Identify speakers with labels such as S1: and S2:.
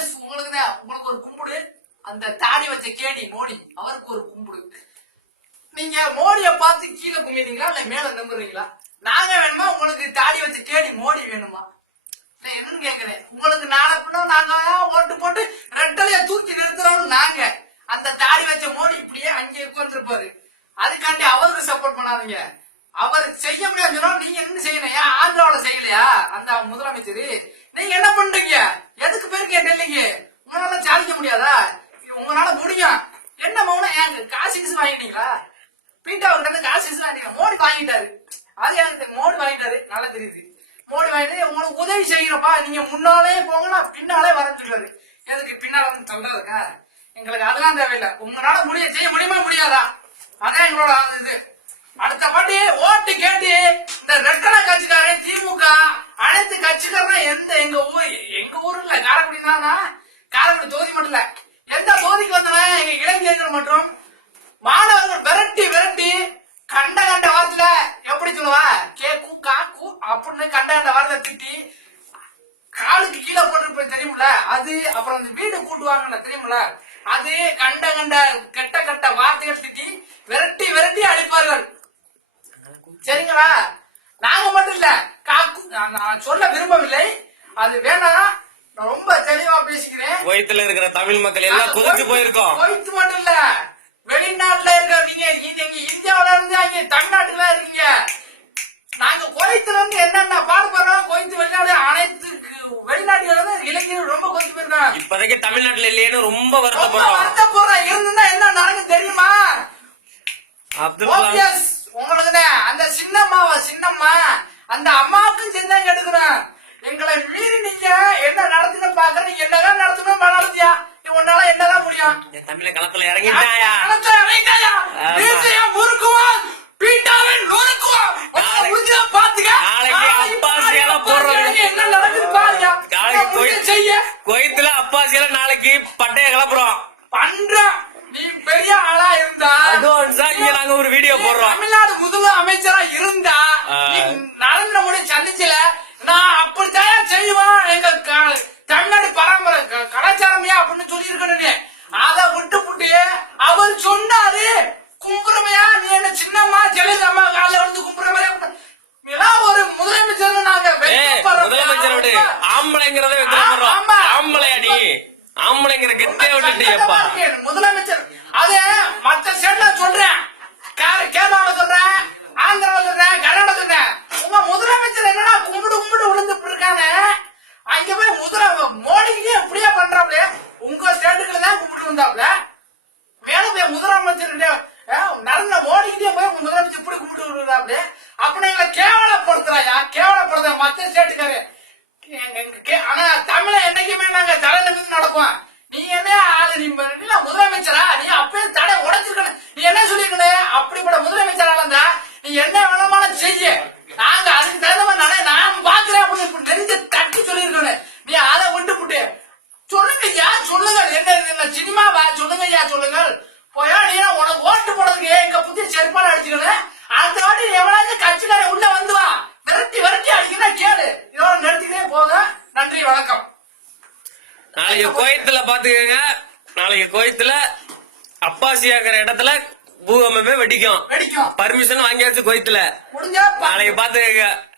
S1: OPS உங்களுக்கு தான். உங்களுக்கு ஒரு கும்பிடு. அந்த தாடி வச்ச கேடி மோடி அவருக்கு ஒரு கும்பிடு. நீங்க மோடிய பார்த்து கீழே கும்பிடுறீங்களா இல்ல மேல நம்புறீங்களா நாங்க வேணுமா? உங்களுக்கு தாடி வச்ச கேடி மோடி வேணுமா? என்னன்னு கேக்குறேன்? உங்களுக்கு நாளை பின்ன நாங்க ஓட்டு போட்டு ரெட்டலைய தூக்கி நிறுத்துறோம் நாங்க. அந்த தாடி வச்ச மோடி இப்படியே அங்கே உட்கார்ந்துருப்பாரு. அதுக்காண்டி அவருக்கு சப்போர்ட் பண்ணாதீங்க. அவர் செய்ய முடியாது நீங்க என்ன செய்யணும்? ஏன் ஆந்திராவில செய்யலையா? அந்த முதலமைச்சர். நீங்க என்ன பண்றீங்க எதுக்கு பேருக்கு டெல்லிக்கு உங்களால சாதிக்க முடியாதா உங்களால முடியும் என்ன மௌனம் ஏன் காசு கீசு வாங்கிட்டீங்களா பீட்டா அவர்கிட்ட மோடி வாங்கிட்டாரு. அது எனக்கு மோடி வாங்கிட்டாரு. நல்லா தெரியுது. மோடி வாங்கிட்டு உங்களுக்கு உதவி செய்யறப்பா நீங்க முன்னாலே போங்கன்னா பின்னாலே வரச்சுட்டாரு எதுக்கு பின்னால வந்து சொல்றதுக்கா எங்களுக்கு அதெல்லாம் தேவையில்லை. உங்களால முடிய செய்ய முடியுமா முடியாதா? அதான் எங்களோட இது. அடுத்த பாட்டி ஓட்டு கேட்டு இந்த ரெட்டலை கட்சிக்காரன் திமுக அனைத்து கட்சிக்காரன் எந்த எங்க ஊர் எங்க ஊர்ல காரக்குடி தானா காரக்குடி தொகுதி மட்டும் இல்ல. எந்த தொகுதிக்கு வந்தனா எங்க இளைஞர்கள் மற்றும் மாணவர்கள் விரட்டி விரட்டி அப்படின்னு கண்ட கண்ட வாரத்தை திட்டி காலுக்கு கீழே போட்டு தெரியுமில்ல? அது அப்புறம் அந்த வீடு கூட்டுவாங்கல்ல தெரியுமில்ல? அது கண்ட கண்ட கெட்ட கெட்ட வார்த்தைகள் திட்டி விரட்டி விரட்டி அழிப்பார்கள். சரிங்களா? நாங்க மட்டும் இல்ல காக்கு நான் சொல்ல விரும்பவில்லை. அது நான் ரொம்ப தெளிவா பேசிக்கிறேன்.
S2: குவைத்துல இருக்கிற தமிழ் மக்கள் எல்லாம் குதிச்சு போயிருக்கோம்.
S1: குவைத்து மட்டும் இல்ல வெளிநாட்டுல இருக்கிறவங்க இது எங்க இந்தியாவுல இருந்து அங்க தமிழ்நாட்டுல இருக்கீங்க நாங்க குவைத்துல இருந்து என்னென்ன பாடுபடுறோம் குவைத்து வெளிநாடு அனைத்து இருந்து இளைஞர்கள் ரொம்ப
S2: இப்போதைக்கு தமிழ்நாட்டுல இல்லையேன்னு ரொம்ப வருத்தப்படுறோம்
S1: வருத்தப்படுறோம் இருந்தா என்ன நடக்கும் தெரியுமா?
S2: அப்துல் கலாம்.
S1: ஓபிஎஸ் உங்களுக்கு அந்த சின்னம்மாவா சின்னம்மா? அந்த அம்மாவுக்கும் தான் எடுக்கிறோம் எங்களை மீறி நீங்க என்ன நடத்துன்னு பாக்குற நீங்க என்னதான் நடத்தணும் நடத்தியா நீ உன்னால என்னதான் முடியும்?
S2: என் தமிழ களத்துல இறங்கிட்டாயா? வீடியோ போடுறோம்.
S1: தமிழ்நாடு முதல் அமைச்சரா இருந்தா நரேந்திர மோடி சந்திச்சல நான் அப்படித்தான் செய்வேன் எங்க தமிழ்நாடு பரம்பரை கலாச்சாரமையா அப்படின்னு சொல்லி இருக்கணும் அதை விட்டு புட்டு அவர் சொன்னாரு கும்புறமையா நீ என்ன சின்னம்மா ஜெயலலிதா காலையில வந்து கும்புறமையா இதெல்லாம் ஒரு முதலமைச்சர் நாங்க.
S2: முதலமைச்சரை ஆம்பளைங்கிறத விட்டுறோம்
S1: ஆமா.
S2: ஆம்பளையா நீ ஆம்பளைங்கிற கெத்தே விட்டுட்டியப்பா.
S1: முதலமைச்சர் நடக்கும். நீ என்ன ஆளு நீ முதலமைச்சரா நீ அப்பயே தடை உடைச்சிருக்கணும் நீ என்ன சொல்லிருக்கணும் அப்படிப்பட்ட முதலமைச்சரா இருந்தா நீ என்ன வேணுமாலும் செய்ய நாங்க அதுக்கு தகுந்த மாதிரி நட- நான் பாக்குறேன் அப்படின்னு இப்படி நெஞ்ச தட்டி சொல்லிருக்கணும் நீ அதை விட்டு புட்டு சொல்லுங்க ஐயா சொல்லுங்க என்ன என்ன சினிமாவா சொல்லுங்க ஐயா சொல்லுங்க போயா நீ உனக்கு ஓட்டு போடுறதுக்கு எங்க புத்தி செருப்பால அடிச்சுக்கணும் அடுத்த வாட்டி நீ எவனாவது கட்சிக்கார உள்ள வந்து வா விரட்டி விரட்டி அடிக்கணும் கேளு இதோட நிறுத்திக்கிட்டே போக நன்றி வணக்கம்
S2: நாளைக்கு குவைத்துல பாத்துக்கங்க. நாளைக்கு குவைத்துல அப்பாசியாங்கிற இடத்துல பூகம்பமே வெடிக்கும். பர்மிஷன் வாங்கியாச்சு
S1: பா-
S2: நாளைக்கு பாத்துக்கங்க.